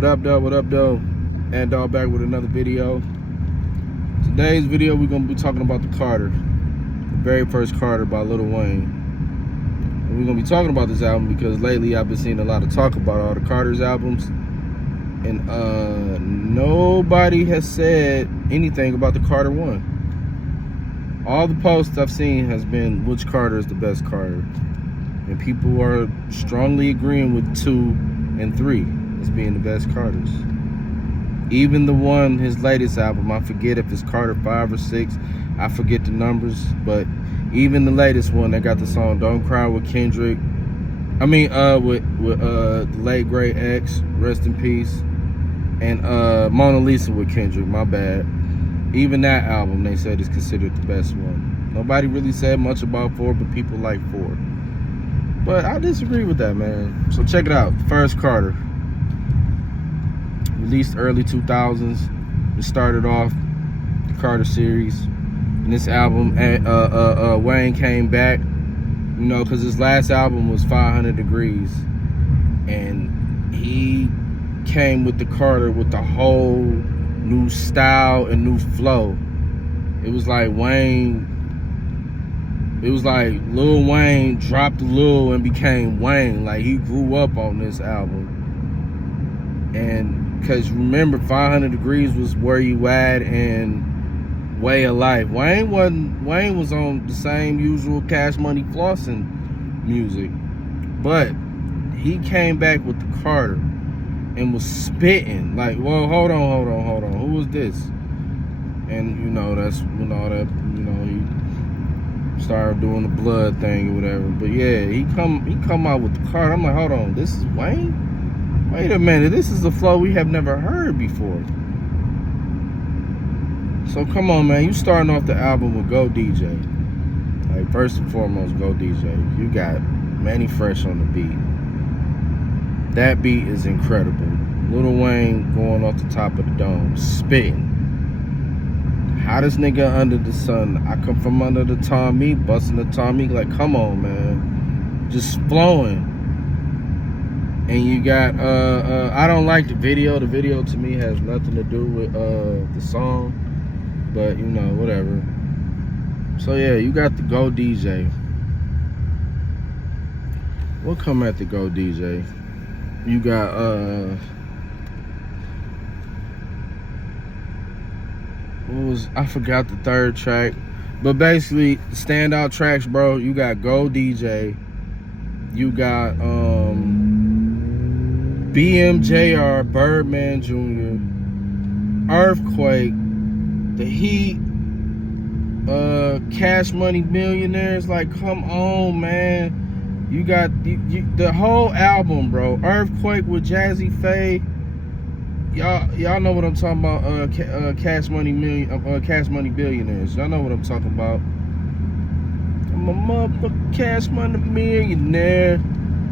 What up, though? And all back with another video. Today's video, we're gonna be talking about the Carter, the very first Carter by Lil Wayne. And we're gonna be talking about this album because lately I've been seeing a lot of talk about all the Carter's albums, and nobody has said anything about the Carter 1. All the posts I've seen has been which Carter is the best Carter, and people are strongly agreeing with 2 and 3 as being the best Carters. Even the one, his latest album, I forget if it's Carter 5 or 6, I forget the numbers, but even the latest one that got the song Don't Cry with Kendrick, with the late great X, rest in peace, and Mona Lisa with Kendrick, my bad. Even that album they said is considered the best one. Nobody really said much about 4, but people like 4. But I disagree with that, man. So check it out. First Carter, released early 2000s. It started off the Carter series. And this album, Wayne came back, you know, because his last album was 500 Degrees. And he came with the Carter with the whole new style and new flow. It was like Lil Wayne dropped Lil and became Wayne. Like, he grew up on this album. And because remember, 500 Degrees was Where You At and Way of Life. Wayne was on the same usual Cash Money flossing music, but he came back with the Carter and was spitting like, well, hold on, who was this? And you know, that's when all that, you know, he started doing the blood thing or whatever. But yeah, he come out with the Carter. I'm like, hold on, this is Wayne? Wait a minute, this is the flow we have never heard before. So come on, man, you starting off the album with Go DJ. Like, first and foremost, Go DJ. You got Manny Fresh on the beat. That beat is incredible. Lil Wayne going off the top of the dome, spitting. Hottest nigga under the sun. I come from under the Tommy, busting the Tommy. Like, come on, man. Just flowing. And you got, I don't like the video. The video to me has nothing to do with the song. But, you know, whatever. So, yeah, you got the Go DJ. We'll come at the Go DJ. You got I forgot the third track, but basically standout tracks, bro. You got Go DJ, you got BMJR, Birdman Jr., Earthquake, The Heat, Cash Money Millionaires. Like, come on, man. You got the whole album, bro. Earthquake with Jazzy Faye. Y'all know what I'm talking about. Cash Money Billionaires. Y'all know what I'm talking about. I'm a motherfucking Cash Money millionaire.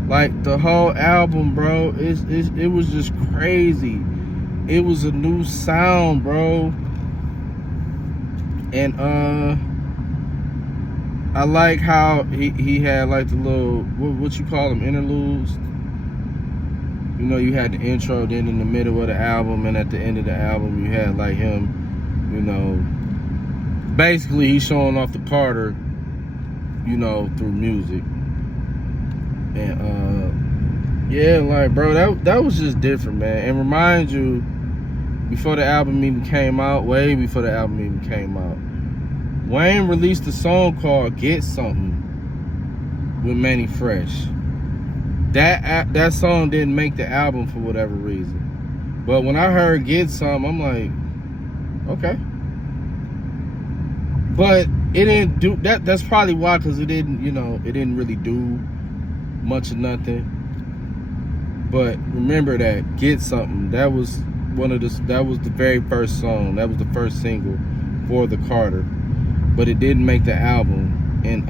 Like, the whole album, bro. It was just crazy. It was a new sound, bro. And I like how he had like the little, what you call them, interludes. You know, you had the intro, then in the middle of the album, and at the end of the album, you had like him, you know, basically he's showing off the Carter, you know, through music. And yeah, like, bro, that was just different, man. And remind you, before the album even came out, way before the album even came out, Wayne released a song called Get Something with Manny Fresh. That song didn't make the album for whatever reason. But when I heard Get Something, I'm like, okay. But it didn't do that. That's probably why, because it didn't, you know, it didn't really do much of nothing. But remember that Get Something, that was the very first song. That was the first single for the Carter. But it didn't make the album. And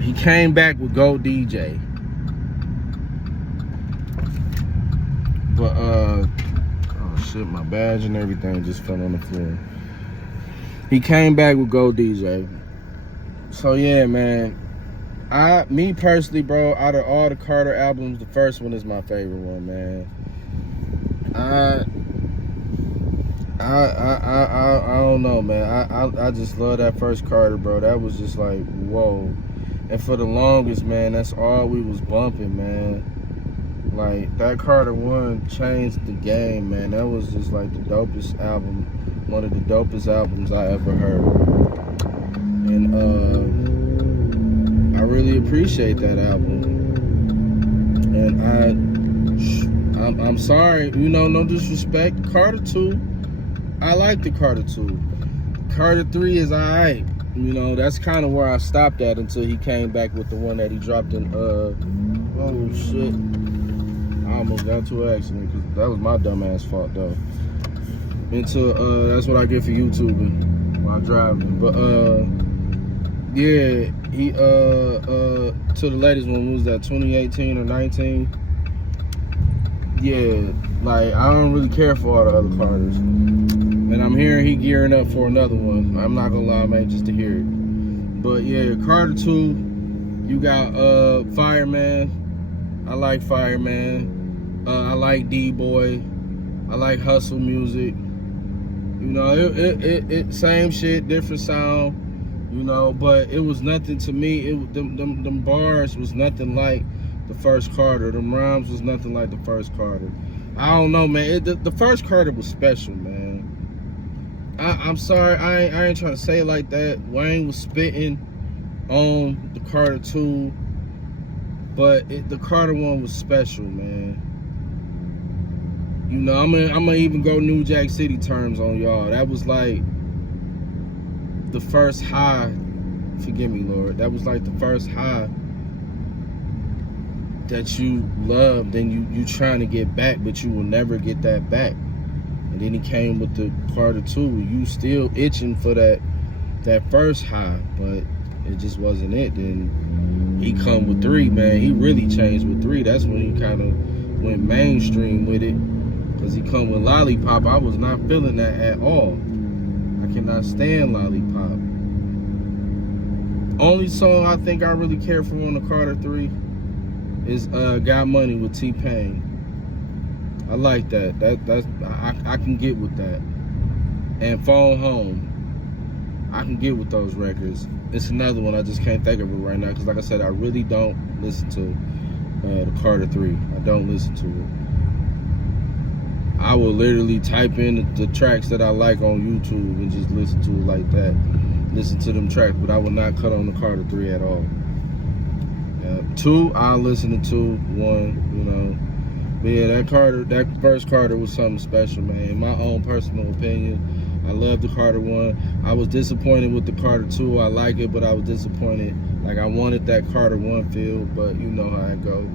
he came back with Go DJ. But oh shit, my badge and everything just fell on the floor. He came back with Go DJ. So yeah, man, Me personally, bro, out of all the Carter albums, the first one is my favorite one, man. I don't know, man. I just love that first Carter, bro. That was just like, whoa. And for the longest, man, that's all we was bumping, man. Like, that Carter 1 changed the game, man. That was just like the dopest album, one of the dopest albums I ever heard. And I really appreciate that album. And I'm sorry, you know, no disrespect. Carter 2, I like the Carter 2. Carter 3 is alright. You know, that's kind of where I stopped at until he came back with the one that he dropped in, oh shit. I almost got into an accident because that was my dumb ass fault though. That's what I get for YouTubing while driving. But yeah, he to the latest one, what was that, 2018 or 19? Yeah, like I don't really care for all the other Carters. And I'm hearing he gearing up for another one. I'm not gonna lie, man, just to hear it. But yeah, Carter 2, you got Fireman. I like Fireman. I like D-Boy. I like hustle music. You know, it same shit, different sound. You know, but it was nothing to me. Them bars was nothing like the first Carter. Them rhymes was nothing like the first Carter. I don't know, man. The first Carter was special, man. I'm sorry, I ain't trying to say it like that. Wayne was spitting on the Carter 2, but the Carter 1 was special, man. You know, I'm gonna even go New Jack City terms on y'all. That was like the first high. Forgive me, Lord. That was like the first high that you loved and you trying to get back, but you will never get that back. And then he came with the Carter 2. You still itching for that first high, but it just wasn't it. Then he come with 3, man. He really changed with 3. That's when he kind of went mainstream with it. Because he come with Lollipop. I was not feeling that at all. I cannot stand Lollipop. Only song I think I really care for on the Carter 3 is Got Money with T-Pain. I like that. I can get with that. And Phone Home, I can get with those records. It's another one, I just can't think of it right now because, like I said, I really don't listen to the Carter 3. I don't listen to it. I will literally type in the tracks that I like on YouTube and just listen to it like that. Listen to them tracks, but I will not cut on the Carter 3 at all. 2, I'll listen to 2. 1, you know. But yeah, that first Carter was something special, man. In my own personal opinion, I love the Carter 1. I was disappointed with the Carter 2. I like it, but I was disappointed. Like, I wanted that Carter 1 feel, but you know how it go.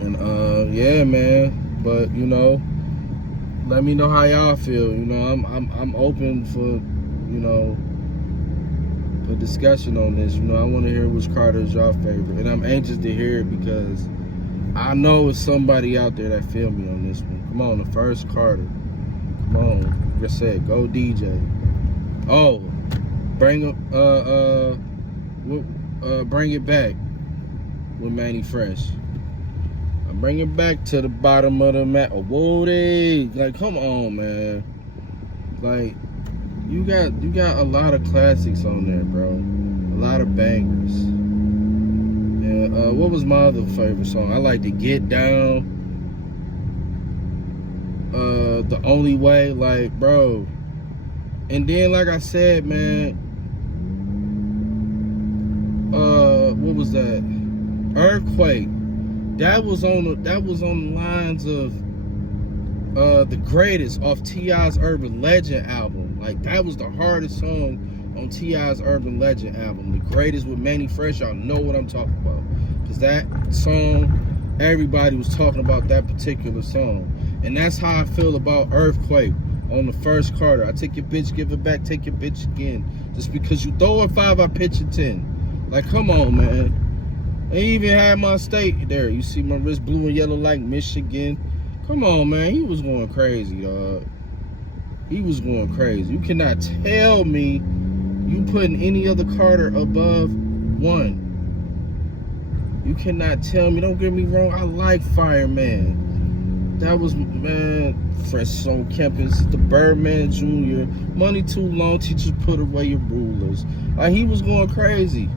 And yeah, man. But you know, let me know how y'all feel. You know, I'm open for, you know, for discussion on this. You know, I want to hear which Carter is y'all favorite, and I'm anxious to hear it because I know it's somebody out there that feel me on this one. Come on, the first Carter. Come on, like I said, go DJ. Oh, bring it back with Manny Fresh. I bring it back to the bottom of the map. Oh, whoa, like, come on, man. Like, you got a lot of classics on there, bro. A lot of bangers. And what was my other favorite song? I like to Get Down. The Only Way, like, bro. And then, like I said, man, what was that? Earthquake. That was on the lines of The Greatest off T.I.'s Urban Legend album. Like, that was the hardest song on T.I.'s Urban Legend album. The Greatest with Manny Fresh. Y'all know what I'm talking about. Because that song, everybody was talking about that particular song. And that's how I feel about Earthquake on the first Carter. I take your bitch, give it back, take your bitch again. Just because you throw a 5, I pitch a 10. Like, come on, man. They even had my state there. You see my wrist blue and yellow like Michigan. Come on, man. He was going crazy, dog. He was going crazy. You cannot tell me you putting any other Carter above 1. You cannot tell me, don't get me wrong, I like Fireman. That was, man, Fresh Soul Campus, the Birdman Jr., Money Too Long, Teachers Put Away Your Rulers. Like, he was going crazy.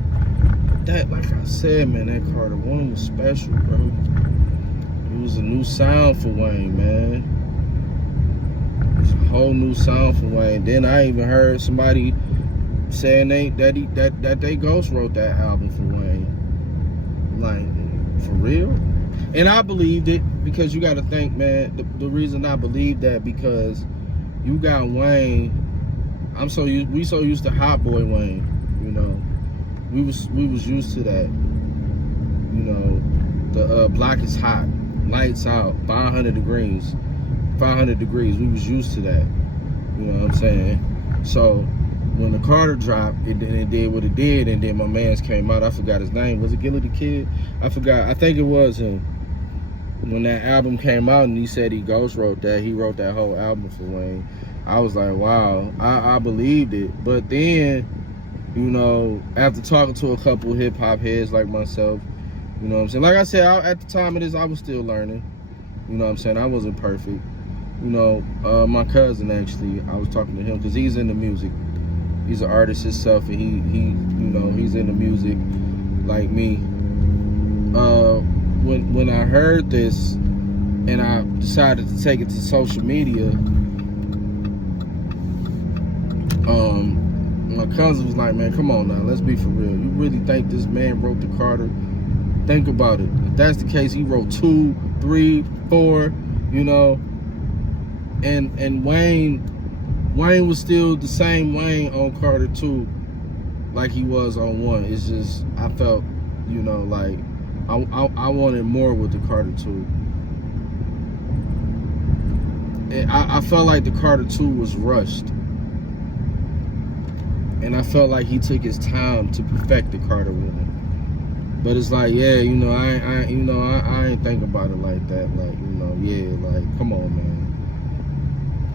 But that, like I said, man, that Carter 1 was special, bro. It was a new sound for Wayne, man. It was a whole new sound for Wayne. Then I even heard somebody saying that they ghost wrote that album for Wayne. Like, for real? And I believed it, because you got to think, man, the reason I believed that, because you got Wayne. We so used to Hot Boy Wayne, you know. We was used to that, you know. The block is hot, lights out, 500 degrees. We was used to that, you know what I'm saying? So when the Carter dropped, it did what it did, and then my man's came out. I forgot his name. Was it Gilly the Kid? I forgot. I think it was him. When that album came out and he said he ghost wrote that, he wrote that whole album for Wayne. I was like, wow, I believed it. But then, you know, after talking to a couple hip hop heads like myself, you know what I'm saying? Like I said, at the time of this, I was still learning. You know what I'm saying? I wasn't perfect. You know, my cousin, actually, I was talking to him because he's into music. He's an artist himself, and he you know, he's into music like me. When I heard this and I decided to take it to social media, my cousin was like, man, come on now, let's be for real. You really think this man wrote the Carter? Think about it. If that's the case, he wrote 2, 3, 4, you know, and Wayne was still the same Wayne on Carter 2 like he was on 1. It's just, I felt, you know, like I wanted more with the Carter 2. I felt like the Carter 2 was rushed. And I felt like he took his time to perfect the Carter 1. But it's like, yeah, you know, I ain't think about it like that. Like, you know, yeah, like, come on, man.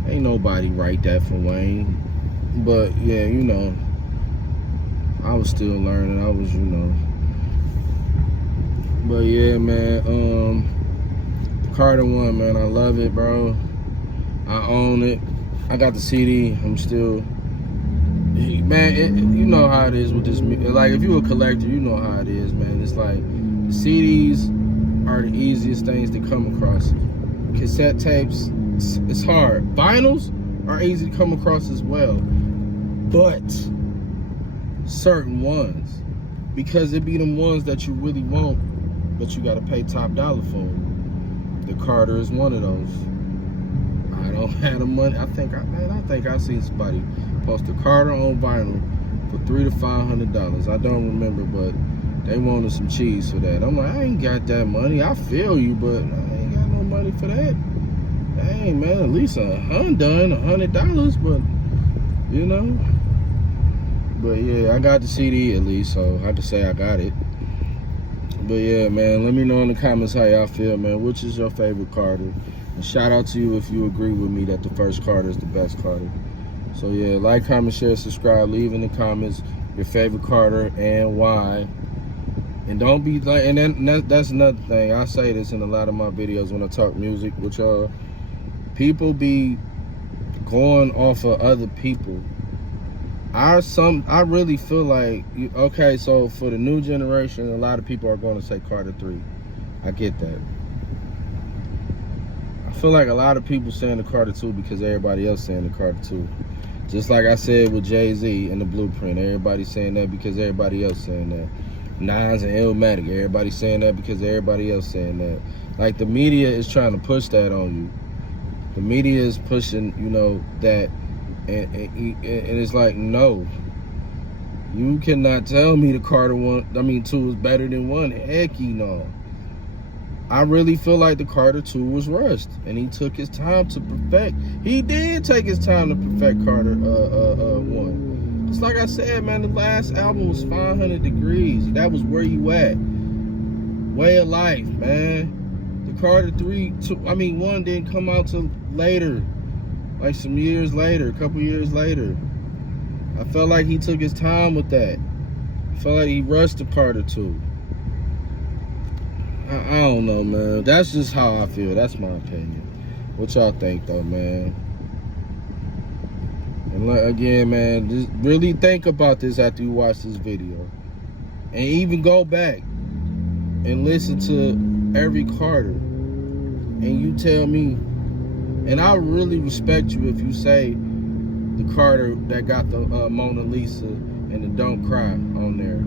Ain't nobody write that for Wayne. But yeah, you know, I was still learning. I was, you know. But yeah, man, Carter 1, man, I love it, bro. I own it. I got the CD. I'm still, man, you know how it is with this. Like, if you a collector, you know how it is, man. It's like, the CDs are the easiest things to come across. Cassette tapes, it's hard. Vinyls are easy to come across as well, but certain ones, because it be them ones that you really want, but you gotta pay top dollar for them. The Carter is one of those. I don't have the money. I think I seen somebody post a Carter on vinyl for $300 to $500. I don't remember, but they wanted some cheese for that. I'm like, I ain't got that money. I feel you, but I ain't got no money for that. Dang, man, at least $100, but you know. But yeah, I got the CD at least, so I can say I got it. But yeah, man, let me know in the comments how y'all feel, man. Which is your favorite Carter? And shout out to you if you agree with me that the first Carter is the best Carter. So yeah, like, comment, share, subscribe. Leave in the comments your favorite Carter and why. And don't be like, and then that's another thing. I say this in a lot of my videos when I talk music with y'all. People be going off of other people. I really feel like, okay, so for the new generation, a lot of people are going to say Carter 3. I get that. I feel like a lot of people saying the Carter 2 because everybody else saying the Carter 2. Just like I said with Jay-Z and the Blueprint. Everybody saying that because everybody else saying that. Nines and Illmatic, everybody saying that because everybody else saying that. Like, the media is trying to push that on you. The media is pushing, you know, that. And it's like, no, you cannot tell me the Carter 2 is better than 1. Heck, no. I really feel like the Carter 2 was rushed, and he took his time to perfect. He did take his time to perfect Carter 1. Just like I said, man, the last album was 500 Degrees. That was where you at. Way of Life, man. The Carter 1 didn't come out till later. Like some years later, a couple years later. I felt like he took his time with that. feel like he rushed the Carter 2. I don't know, man. That's just how I feel. That's my opinion. What y'all think, though, man? And again, man, just really think about this after you watch this video. And even go back and listen to every Carter. And you tell me, and I really respect you if you say the Carter that got the Mona Lisa and the Don't Cry on there.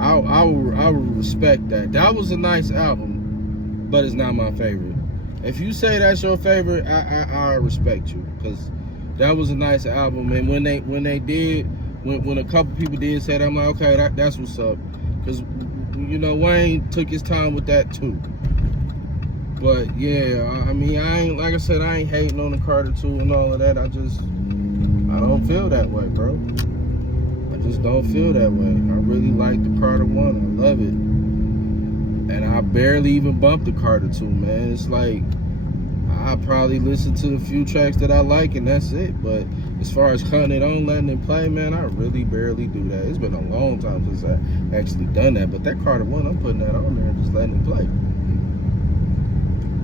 I would respect that. That was a nice album, but it's not my favorite. If you say that's your favorite, I respect you, because that was a nice album. And when a couple people did say that, I'm like, okay, that's what's up, because you know Wayne took his time with that too. But yeah, I mean, I ain't, like I said, I ain't hating on the Carter 2 and all of that. I don't feel that way, bro. I just don't feel that way. I really like the Carter 1. I love it. And I barely even bumped the Carter 2, man. It's like, I probably listen to a few tracks that I like and that's it. But as far as cutting it on, letting it play, man, I really barely do that. It's been a long time since I actually done that. But that Carter 1, I'm putting that on there and just letting it play.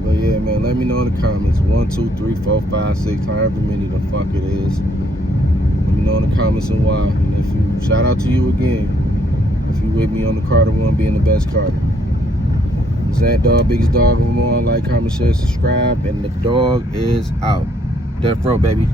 But yeah, man, let me know in the comments. 1, 2, 3, 4, 5, 6, however many the fuck it is. Let me know in the comments and why. And if you, shout out to you again, if you with me on the Carter 1 being the best Carter. Zach Dog, biggest dog of them all. Like, comment, share, subscribe, and the dog is out. Death Row, baby.